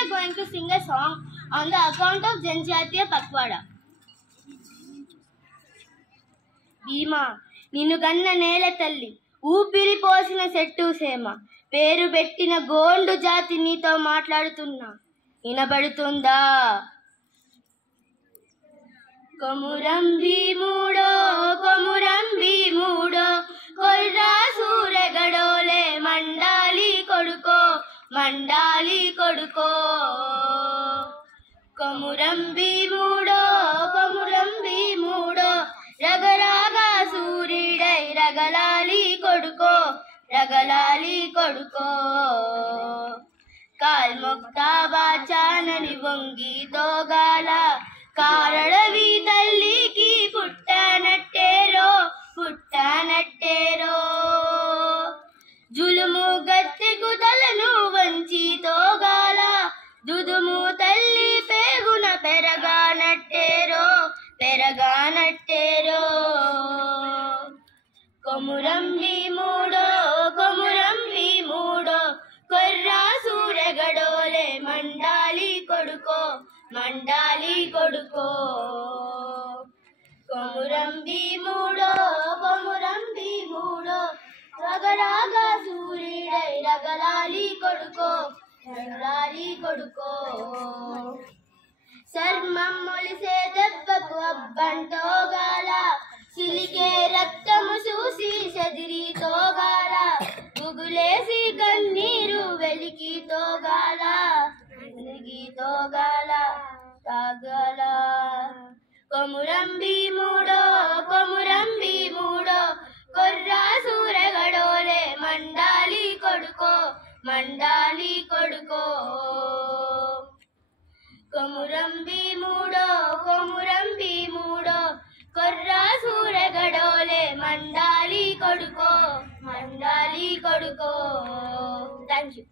are going to sing a song on the account of Janjatiya Pakwada. భీమా నిన్ను గన్న నేల తల్లి, ఊపిరి పోసిన చెట్టు సేమ, పేరు పెట్టిన గోండు జాతి నీతో మాట్లాడుతున్నా, వినబడుతుందా? కొమురం భీముడో కొమురం భీముడో, కొర్రా సూరగడోలే మండాలి కొడుకో మండాలి కొడుకో. కొమురం భీముడో కొమురం భీముడో, రగరాగా సూర్యుడై రగలాలి కొడుకో రగలాలి కొడుకో. కాల్మొక్తా బాచానని వంగి తోగాల, కారడవి తల్లికి పుట్టనట్టేరో పుట్టనట్టేరో. జులుము గత్తెకు తలను వంచి తోగాల, దుదుము తల్లి పేగున పెరగానట్టేరో పెరగానట్టేరో. కొమురం భీముడో కొమురం భీముడో, కొర్రా సూరగడోలే మండాలి కొడుకో మండాలి కొడుకో. కొమురం భీముడో కొమురం భీముడో, రగరాగా సూర్యుడై రగలాలి కొడుకో రగలాలి కొడుకో. చర్మం మొలిసే దెబ్బకు అబ్బంటోగాల, సిలికే రక్తము చూసి చెదిరి తోగాల, గుగులేసి కన్నీరు వెలికి తోగాల వెలికి తోగాల తాగాల. కొమురం భీముడో కొమురం భీముడో, కొర్రా సూరగడోలే మండాలి కొడుకో మండాలి కొడుకో. కొమురం భీముడో కొమురం భీముడో, కొర్రా సూరగడోలే మండాలి కొడుకో మండాలి కొడుకో. Thank you.